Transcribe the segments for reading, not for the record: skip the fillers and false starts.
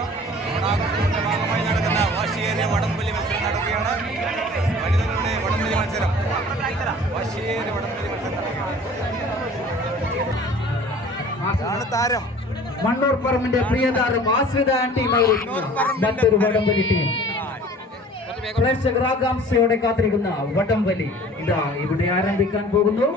മത്സരം ഓണാഘോഷത്തിന്റെ ഭാഗമായി നടക്കുന്ന വാശിയേറിയ വടംവലി മത്സരം നടക്കുകയാണ്. വനിതകളുടെ വടംവലി മത്സരം, വാശിയേറിയ വടംവലി മത്സരം നടക്കുകയാണ്. താരം മണ്ണൂർ പറമ്പിന്റെ പ്രിയതാരം ആശ്രിത ടീം മറ്റൊരു വടംവലി ടീം. പ്രേക്ഷകർ ആകാംക്ഷയോടെ കാത്തിരിക്കുന്ന വടംവലി ഇതാ ഇവിടെ ആരംഭിക്കാൻ പോകുന്നു.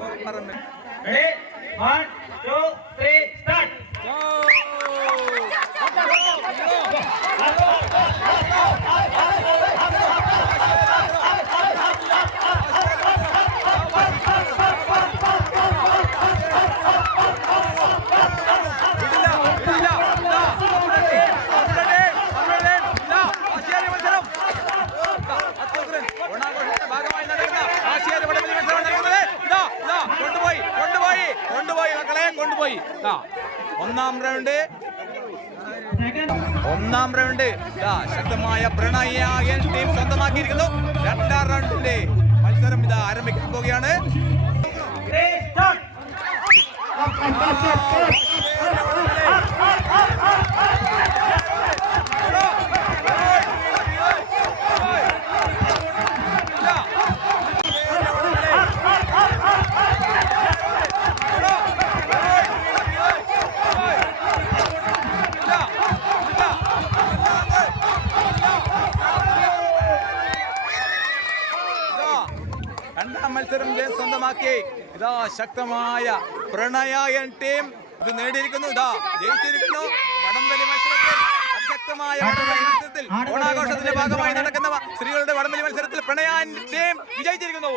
കൊണ്ടുപോയി ഒന്നാം റൗണ്ട് ശക്തമായ പ്രണയ ടീം സ്വന്തമാക്കിയിരിക്കുന്നു. രണ്ടാം റൗണ്ടിന്റെ മത്സരം ഇതാ ആരംഭിക്കാൻ പോവുകയാണ്. രണ്ടാം മത്സരം സ്വന്തമാക്കി ഇതാ ശക്തമായ പ്രണയൻ ടീം ഇത് നേടിയിരിക്കുന്നു. ഇതാ ജയിച്ചിരിക്കുന്നു. വടംവലി മത്സരത്തിൽ ശക്തമായ മത്സരത്തിൽ ഓണാഘോഷത്തിന്റെ ഭാഗമായി നടക്കുന്ന സ്ത്രീകളുടെ വടംവലി മത്സരത്തിൽ പ്രണയൻ ടീം വിജയിച്ചിരിക്കുന്നു.